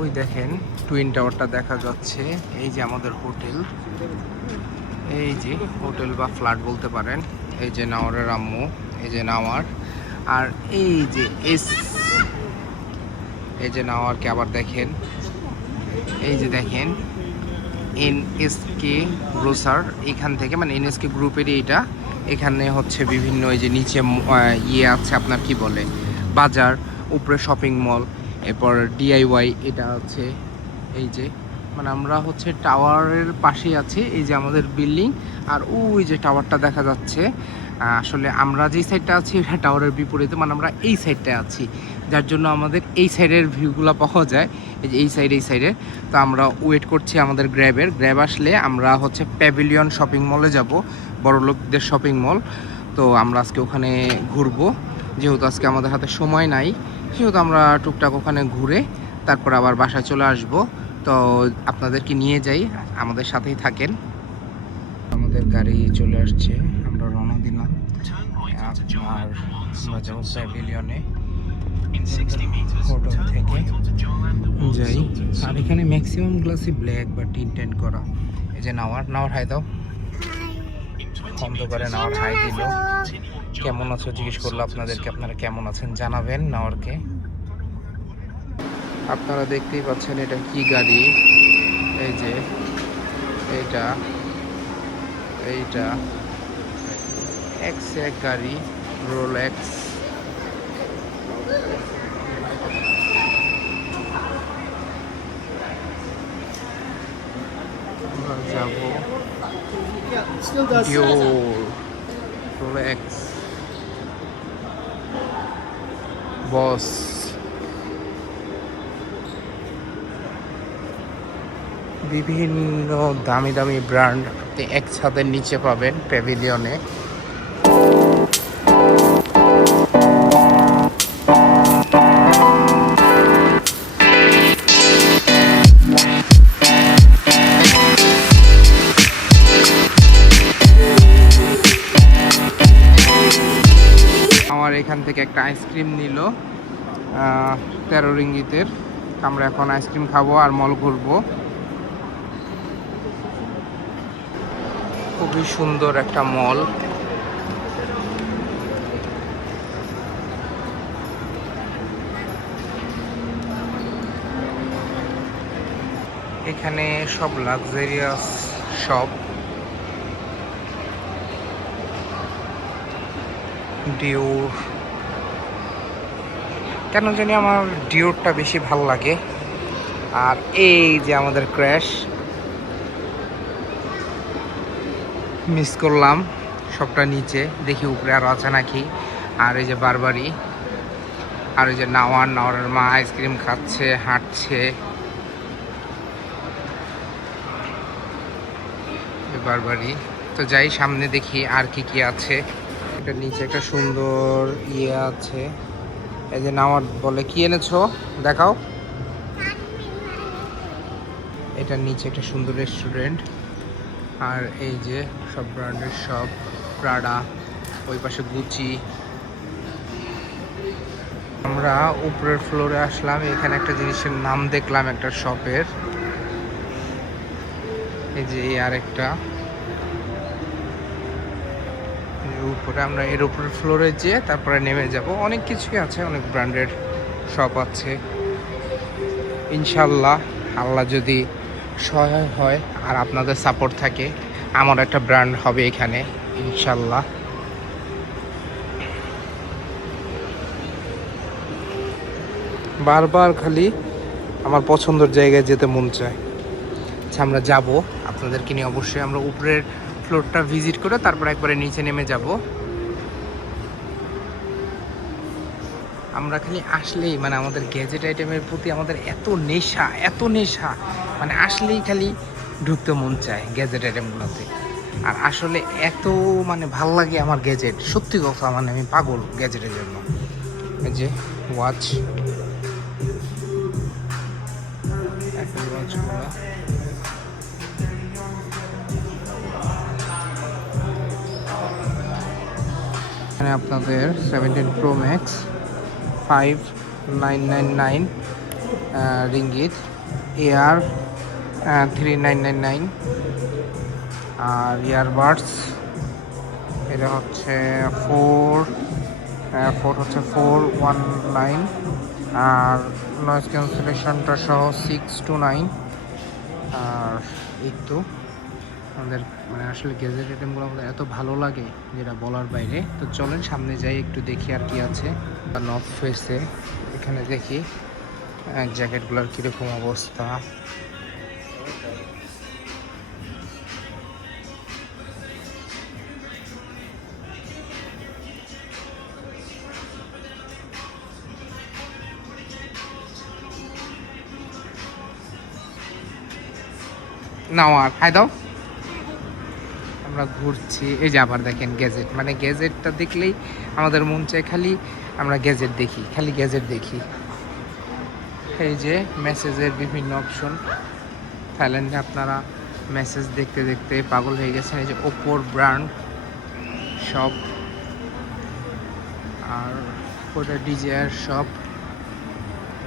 ওই দেখেন টুইন টাওয়ারটা দেখা যাচ্ছে। এই যে আমাদের হোটেল, এই যে হোটেল বা ফ্ল্যাট বলতে পারেন। এই যে নাওয়ারের আম্মু, এই যে নাওয়ার, আর এই যে এই যে নাওয়ারকে আবার দেখেন, এই যে দেখেন এনএসকে গ্রোসার, এখান থেকে মানে এনএসকে গ্রুপেরই এটা। এখানে হচ্ছে বিভিন্ন এই যে নিচে ইয়ে আছে আপনার কি বলে বাজার, উপরে শপিং মল, এরপর ডিআইওয়াই এটা আছে। এই যে মানে আমরা হচ্ছে টাওয়ারের পাশেই আছি, এই যে আমাদের বিল্ডিং, আর ওই যে টাওয়ারটা দেখা যাচ্ছে। আসলে আমরা যেই সাইডটা আছি এটা টাওয়ারের বিপরীতে, মানে আমরা এই সাইডটায় আছি, যার জন্য আমাদের এই সাইডের ভিউগুলো পাওয়া যায়। এই যে এই সাইডে। তো আমরা ওয়েট করছি আমাদের গ্র্যাব আসলে আমরা হচ্ছে প্যাভিলিয়ন শপিং মলে যাব, বড় লোকদের শপিং মল। তো আমরা আজকে ওখানে ঘুরবো, যেহেতু আজকে আমাদের হাতে সময় নাই, সেহেতু আমরা টুকটাক ওখানে ঘুরে তারপর আবার বাসায় চলে আসব। তো আপনাদেরকে নিয়ে যাই, আমাদের সাথেই থাকেন। আমাদের গাড়ি চলে আসছে, আমরা রওনা দিলাম। আর আমরা যাবো প্যাভিলিয়নে হোটেল থেকে যাই। আর এখানে ম্যাক্সিমাম গ্লাসই ব্ল্যাক বা টিন করা। এই যে নাওয়ার হাই দাও, অন্ধকারে নাওয়ার হাই দিল। কেমন আছো জিজ্ঞেস করলো আপনাদেরকে, আপনারা কেমন আছেন জানাবেন নাওয়ারকে। আপনারা দেখতেই পাচ্ছেন এটা কি গাড়ি, এই যে এইটা এক গাড়ি রোলেক্স। আমরা যাবো রোলেক্স বস। বিভিন্ন দামি দামি ব্র্যান্ড আপনি এক ছাদের নিচে পাবেন প্যাভিলিয়নে। আমার এখান থেকে একটা আইসক্রিম নিল 13 রিঙ্গিতের। আমরা এখন আইসক্রিম খাবো আর মল ঘুরবো। খুবই সুন্দর একটা মল। এখানে সব লাক্সারিয়াস শপ। ডিওর, কেন জানি আমার ডিওরটা বেশি ভাল লাগে। আর এই যে আমাদের ক্র্যাশ, মিস করলাম সবটা নিচে, দেখি উপরে আরও আছে নাকি। আর এই যে বারবারি, আর এই যে নাওয়ারের মা আইসক্রিম খাচ্ছে, হাঁটছে। বারবারি। তো যাই সামনে দেখি আর কি কি আছে। এটা নিচে একটা সুন্দর ইয়ে আছে, এই যে নাওয়ার বলে কি এনেছো দেখাও। এটার নিচে একটা সুন্দর রেস্টুরেন্ট। আর এই যে সব ব্র্যান্ডের শপ, প্রাডা, ওই পাশে গুচি। আমরা উপরের ফ্লোরে আসলাম, এখানে একটা জিনিসের নাম দেখলাম একটা শপের, এই যে আরেকটা উপরে। আমরা এর উপরের ফ্লোরে যেয়ে তারপরে নেমে যাব। অনেক কিছুই আছে, অনেক ব্র্যান্ডের শপ আছে। ইনশাল্লাহ আল্লাহ যদি সহায় হয় আর আপনাদের সাপোর্ট থাকে, আমার একটা ব্র্যান্ড হবে এখানে ইনশাল্লাহ। বারবার খালি আমার পছন্দের জায়গায় যেতে মন চায়। আচ্ছা আমরা যাব আপনাদেরকে নিয়ে, অবশ্যই আমরা উপরের ফ্লোরটা ভিজিট করে তারপর একবারে নিচে নেমে যাব। আমরা খালি আসলেই মানে আমাদের গ্যাজেট আইটেমের প্রতি আমাদের এত নেশা, মানে আসলেই খালি ঢুকতে মন চায় গ্যাজেট আইটেমগুলোতে। আর আসলে এত মানে ভাল লাগে আমার গ্যাজেট, সত্যি কথা, মানে আমি পাগল গ্যাজেটের জন্য। এই যে ওয়াচ, এখানে আপনাদের 17 Pro Max 5999 রিঙ্গিত। এয়ার 3999। আর ইয়ারবাডস এটা হচ্ছে 419। আর নয়েজ ক্যান্সেলেশনটা সহ 629। আর এই তো আমাদের মানে আসলে গ্যাজেট আইটেমগুলো আমাদের এত ভালো লাগে যেটা বলার বাইরে। তো চলেন সামনে যাই একটু দেখি আর কি আছে। নর্থ ফেসে এখানে দেখি জ্যাকেটগুলোর কীরকম অবস্থা। নাও আর হাই দাও। আমরা ঘুরছি, এই যে আবার দেখেন গ্যাজেট, মানে গ্যাজেটটা দেখলেই আমাদের মন চায় খালি আমরা গ্যাজেট দেখি, খালি গ্যাজেট দেখি। এই যে মেসেজের বিভিন্ন অপশন, থাইল্যান্ডে আপনারা মেসেজ দেখতে দেখতে পাগল হয়ে গেছেন। এই যে ওপোর ব্র্যান্ড শপ, আর ওটা ডিজায়ার শপ।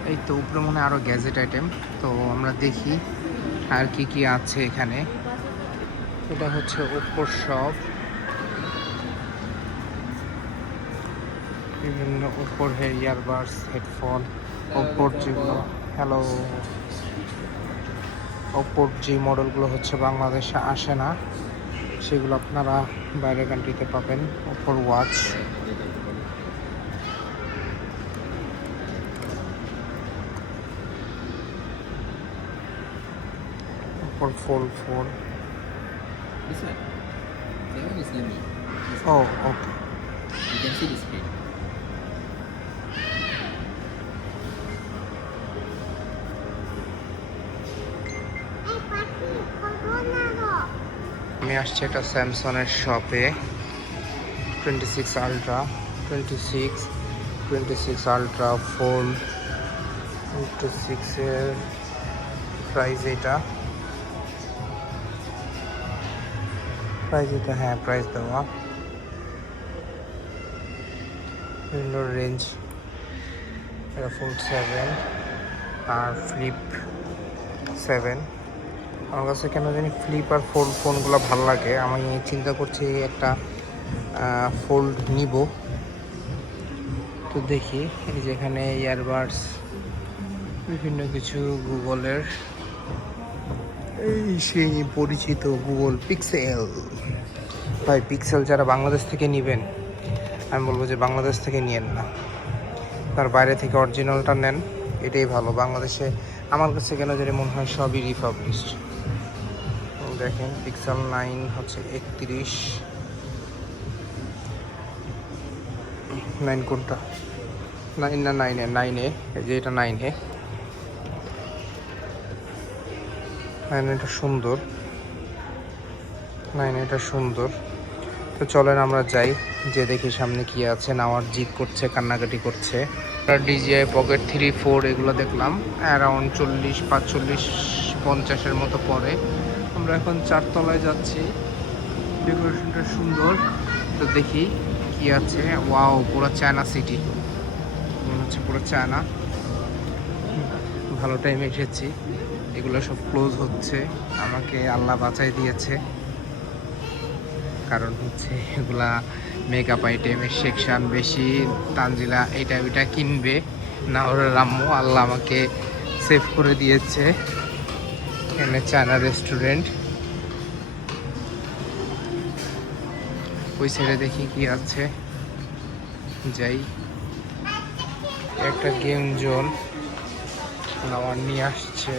এই তো উপরে মনে হয় আরও গ্যাজেট আইটেম, তো আমরা দেখি আর কি কি আছে এখানে। এটা হচ্ছে ওপোর শপ, বিভিন্ন ওপোর ইয়ারবাডস, হেডফোন, ওপোর যেগুলো ওপোর যে মডেলগুলো হচ্ছে বাংলাদেশে আসে না, সেগুলো আপনারা বাইরের কান্ট্রিতে পাবেন। ওপোর ওয়াচ, ওপোর fold 4। This one. That one is Lemmy. ও okay. You can see the screen. আমি আসছি একটা স্যামসংয়ের শপে। 26 আলট্রা, 26 আলট্রা ফোল্ড 26-এর প্রাইস এটা, হ্যাঁ প্রাইস দেওয়া। বিভিন্ন রেঞ্জ, এটা ফোল্ড 7 আর ফ্লিপ 7। আমার কাছে কেন জানি ফ্লিপ আর ফোল্ড ফোনগুলো ভালো লাগে। আমি চিন্তা করছি একটা ফোল্ড নিব। তো দেখি এই যে এখানে ইয়ারবাডস, বিভিন্ন কিছু গুগলের, এই সেই পরিচিত গুগল পিক্সেল। ভাই পিক্সেল যারা বাংলাদেশ থেকে নেবেন, আমি বলবো যে বাংলাদেশ থেকে নিয়েন না, তার বাইরে থেকে অরিজিনালটা নেন, এটাই ভালো। বাংলাদেশে আমার কাছে কেন জানি মনে হয় সবই রিপাবলিশড। দেখেন পিক্সেল 9 হচ্ছে 31। 9 কোনটা? 9 না 9 এ? 9 এ, এই যে এটা 9 এ। 9 এটা সুন্দর, 9 এটা সুন্দর। তো চলেন আমরা যাই, যে দেখি সামনে কি আছে। নেওয়ার জিদ করছে, কান্নাকাটি করছে। ডিজিআই পকেট 3, 4 এগুলো দেখলাম অ্যারাউন্ড 40, 45, 50-এর মতো পড়ে। আমরা এখন 4 তলায় যাচ্ছি, ডেকোরেশনটা সুন্দর। তো দেখি কি আছে। ওয়াও, পুরো চায়না সিটি মনে হচ্ছে, পুরো চায়না। ভালো টাইমে এসেছি। এগুলো সব ক্লোজ হচ্ছে, আমাকে আল্লাহ বাঁচাই দিয়েছে। কারণ হচ্ছে এগুলা মেকআপ আইটেমের সেকশন বেশি। তানজিলা এটা ওইটা কিনবে না, ওর রাম্মু, আল্লাহ আমাকে সেভ করে দিয়েছে। এখানে চায়না রেস্টুরেন্ট, ওই সাইডে দেখি কি আছে, যাই। একটা গেম জোন আমার নিয়ে আসছে,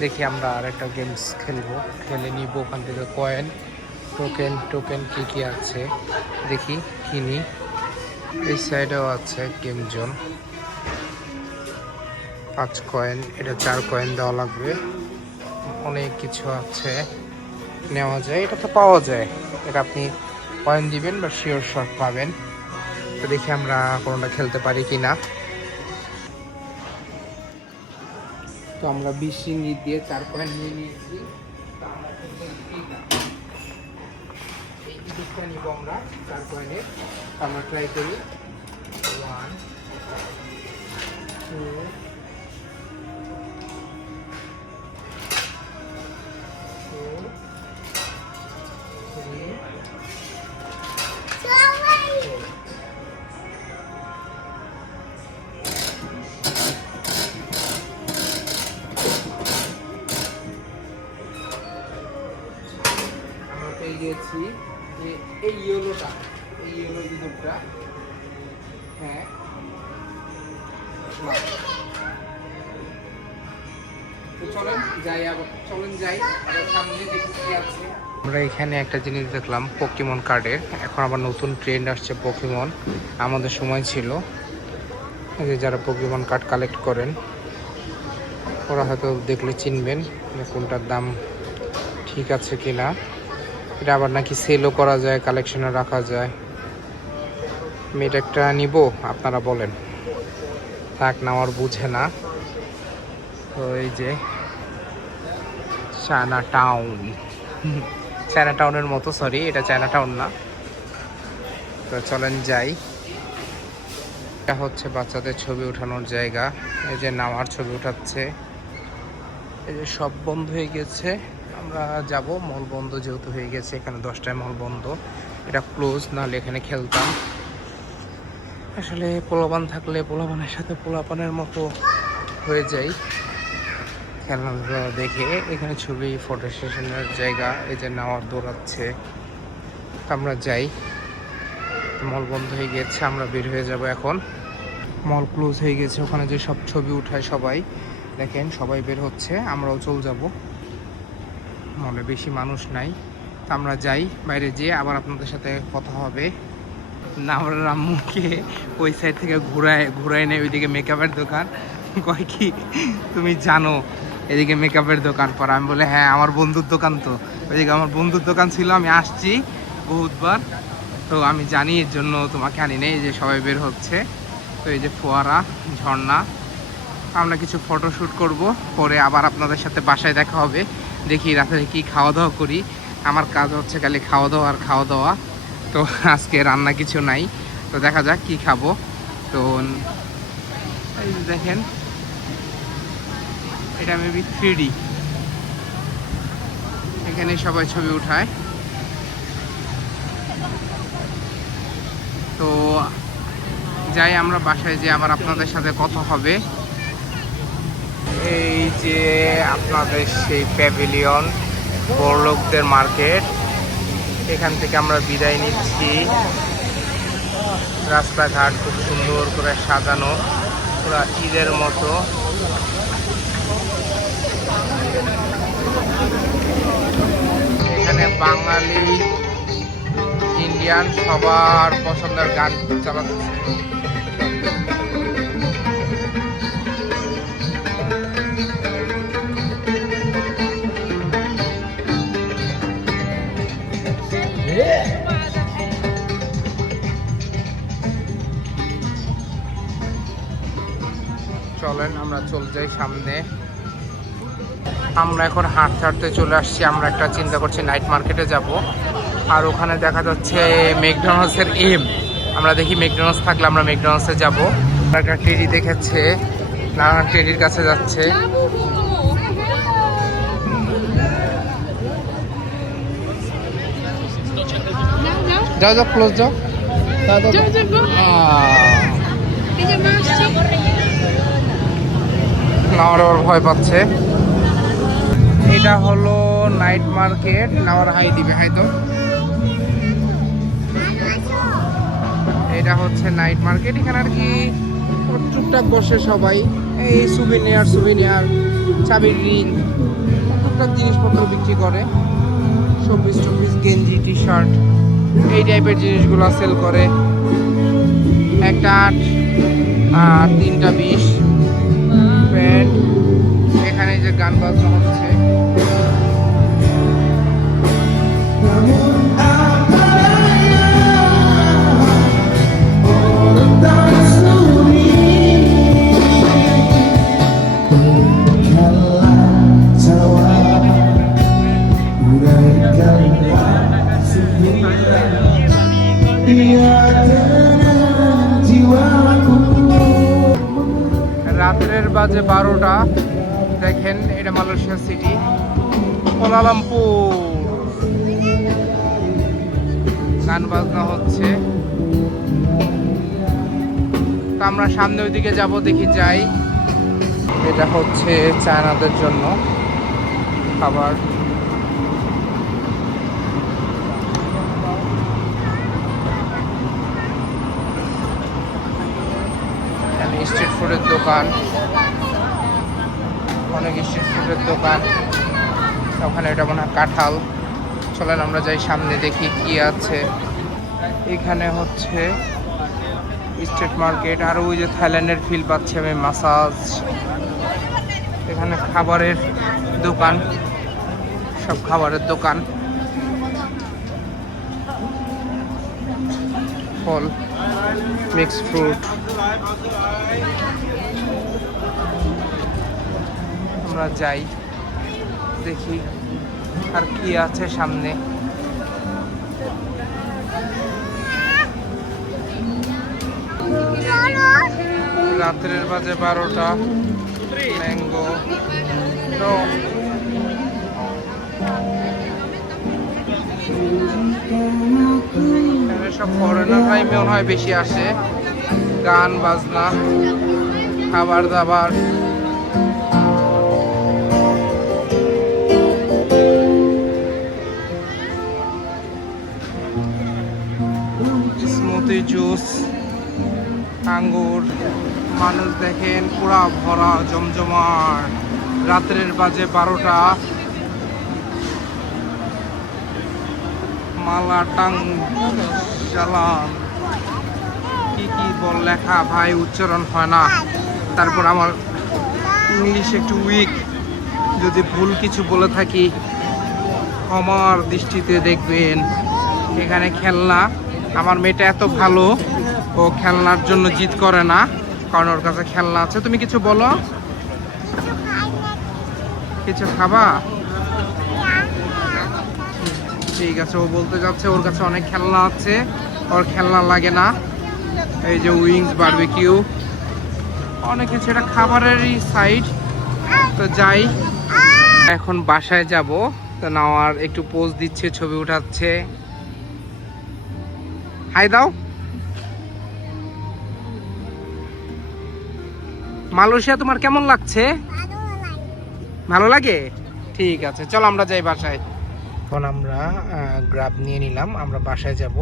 দেখি আমরা আর একটা গেমস খেলবো, খেলে নিব ওখান থেকে কয়েন, টোকেন কি কি আছে দেখি, কিনি। এই সাইডেও আছে গেম জোন, 5 কয়েন, এটা 4 কয়েন দেওয়া লাগবে। অনেক কিছু আছে, নেওয়া যায়, এটা তো পাওয়া যায়। এটা আপনি কয়েন দিবেন বা শিওর শট পাবেন। তো দেখি আমরা কোনোটা খেলতে পারি কি না। তো আমরা 20 রিঙ্গিত দিয়ে 4 কয়েন নিয়ে নিয়েছি। তো আমরা এই টিকিটটা নিব আমরা 4 কয়েনের। আমরা ট্রাই করি। 1 2 চাচ্ছি যে এই ইয়েলোটা, এই ইয়েলো ইঁদুরটা, হ্যাঁ তো চলেন যাই, আবার চলেন যাই আবার সামনে দেখি কি আছে। আমরা এখানে একটা জিনিস দেখলাম পোকেমন কার্ডের, এখন আবার নতুন ট্রেন্ড আসছে পোকেমন। আমাদের সময় ছিল এই যে যারা পোকেমন কার্ড কালেক্ট করেন ওরা হয়তো দেখলে চিনবেন যে কোনটার দাম ঠিক আছে কিনা। এটা আবার নাকি সেলও করা যায়, কালেকশনে রাখা যায়। আমি এটা একটা নিব, আপনারা বলেন। থাক না, আমার বুঝে না। তো এই যে চায়না টাউন, চায়না টাউনের মতো, সরি এটা চায়না টাউন না। তো চলেন যাই। এটা হচ্ছে বাচ্চাদের ছবি ওঠানোর জায়গা। এই যে নামার ছবি উঠাচ্ছে। এই যে সব বন্ধ হয়ে গেছে, আমরা যাব। মল বন্ধ যেহেতু হয়ে গেছে, এখানে 10টায় মল বন্ধ, এটা ক্লোজ, নাহলে এখানে খেলতাম। আসলে পোলাপান থাকলে পোলাপানের সাথে পোলাপানের মতো হয়ে যায় খেলাধুলা দেখে। এখানে ছবি ফটো সেশনের জায়গা। এই যে নাওয়ার দৌড়াচ্ছে, আমরা যাই। মল বন্ধ হয়ে গেছে, আমরা বের হয়ে যাব এখন। মল ক্লোজ হয়ে গেছে, ওখানে যে সব ছবি উঠায় সবাই, দেখেন সবাই বের হচ্ছে, আমরাও চলে যাব। মলে বেশি মানুষ নাই, তো আমরা যাই। বাইরে যেয়ে আবার আপনাদের সাথে কথা হবে। না, আমার আম্মুকে ওই সাইড থেকে ঘুরায় নেয়, ওইদিকে মেকআপের দোকান। কয় কি তুমি জানো এদিকে মেকআপের দোকান? পর আমি বলে হ্যাঁ, আমার বন্ধুর দোকান, তো ওইদিকে আমার বন্ধুর দোকান ছিল, আমি আসছি বহুতবার, তো আমি জানি, এর জন্য তোমাকে আনি নেই। এই যে সবাই বের হচ্ছে, তো এই যে ফোয়ারা, ঝর্ণা। আমরা কিছু ফটোশ্যুট করব, পরে আবার আপনাদের সাথে বাসায় দেখা হবে। দেখি রাতে কি খাওয়া দাওয়া করি। আমার কাজ হচ্ছে খালি খাওয়া দাওয়া আর খাওয়া দাওয়া। তো আজকে রান্না কিছু নাই, তো দেখা যাক কি খাবো। তো এই যে দেখেন, এটা মেবি 3D। এখানে সবাই ছবি উঠায়। তো যাই আমরা বাসায়, যে আবার আপনাদের সাথে কথা হবে। এই যে আপনাদের সেই প্যাভিলিয়ন, বড়লোকদের মার্কেট, এখান থেকে আমরা বিদায় নিচ্ছি। রাস্তাঘাট খুব সুন্দর করে সাজানো, পুরো ঈদের মতো। এখানে বাঙালি ইন্ডিয়ান সবার পছন্দের গান চালাচ্ছে। চলেন আমরা চলে যাই সামনে। আমরা এখন হাঁটতে হাঁটতে চলে আসছি। আমরা একটা চিন্তা করছি নাইট মার্কেটে যাব, আর ওখানে দেখা যাচ্ছে ম্যাকডোনাল্ডসের এম। আমরা দেখি ম্যাকডোনাল্ডস থাকলে আমরা ম্যাকডোনাল্ডসে যাব। একটা টেডি দেখেছে, নানা টেডির কাছে যাচ্ছে। যাও যাও, ক্লোজ যাও। নাওয়ার ভয় পাচ্ছে। এটা হলো নাইট মার্কেট। নাওয়ার হাই দিবে, হাই তো। এটা হচ্ছে নাইট মার্কেট। এখানে আর কি টুকটাক বসে সবাই, এই সুভিনিয়ার, চাবির রিং, টুকটাক জিনিসপত্র বিক্রি করে। শোপিস টোপিস, গেঞ্জি, টি শার্ট, এই টাইপের জিনিসগুলো সেল করে। একটা 8 আর 3টা 20 প্যান্ট। এখানে যে গান বাজনা হচ্ছে, রাতের বাজে 12টা। দেখেন এটা মালয়েশিয়া সিটি, কুয়ালালামপুর। গান বাজনা হচ্ছে, তো আমরা সামনে ওইদিকে যাব, দেখি যাই। এটা হচ্ছে চায়নাদের জন্য খাবার। ফুডের দোকান, অনেক স্ট্রিট ফুডের দোকান। ওখানে এটা মনে হয় কাঁঠাল। চলেন আমরা যাই সামনে দেখি কি আছে। এখানে হচ্ছে স্ট্রিট মার্কেট। আর ওই যে থাইল্যান্ডের ফিল পাচ্ছি আমি, মাসাজ। এখানে খাবারের দোকান, সব খাবারের দোকান। ফল, মিক্স ফ্রুট। আমরা যাই দেখি আর কি আছে সামনে। রাত্রের বাজে 12টা। ম্যাঙ্গো তো এখানে সব ফরেনাররাই মনে হয় বেশি আসে। গান বাজনা, খাবার দাবার। স্মুদি জুস, আঙ্গুর। মানুষ দেখেন পুরা ভরা জমজমাট। রাত্রের বাজে 12টা। মালা টাং চালান, কি কি বল লেখা ভাই, উচ্চারণ হয় না। তারপর আমার ইংলিশ একটু উইক, যদি ভুল কিছু বলে থাকি আমার দৃষ্টিতে দেখবেন। এখানে খেলনা, আমার মেয়েটা এত ভালো, ও খেলনার জন্য জিদ করে না, কারণ ওর কাছে খেলনা আছে। তুমি কিছু বলো, কিছু খাবা? ঠিক আছে, ও বলতে যাচ্ছে ওর কাছে অনেক খেলনা আছে, ওর খেলনা লাগে না। এই যে উইংস, বারবিকিউ, অনেক কিছু। এটা খাবারেরই সাইড। তো যাই, এখন বাসায় যাব। তো নাওয়ার একটু পোজ দিচ্ছে, ছবি উঠাচ্ছে। হাই দাও। মালয়েশিয়া তোমার কেমন লাগছে? ভালো লাগে? ঠিক আছে, চল আমরা যাই বাসায়। এখন আমরা গ্রাব নিয়ে নিলাম, আমরা বাসায় যাব।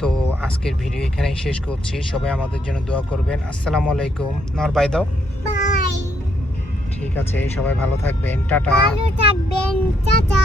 তো আজকের ভিডিও এখানেই শেষ করছি। সবাই আমাদের জন্য দোয়া করবেন। আসসালামু আলাইকুম। নর বাই দাও। বাই। ঠিক আছে, সবাই ভালো থাকবেন। টাটা। ভালো থাকবেন। টাটা।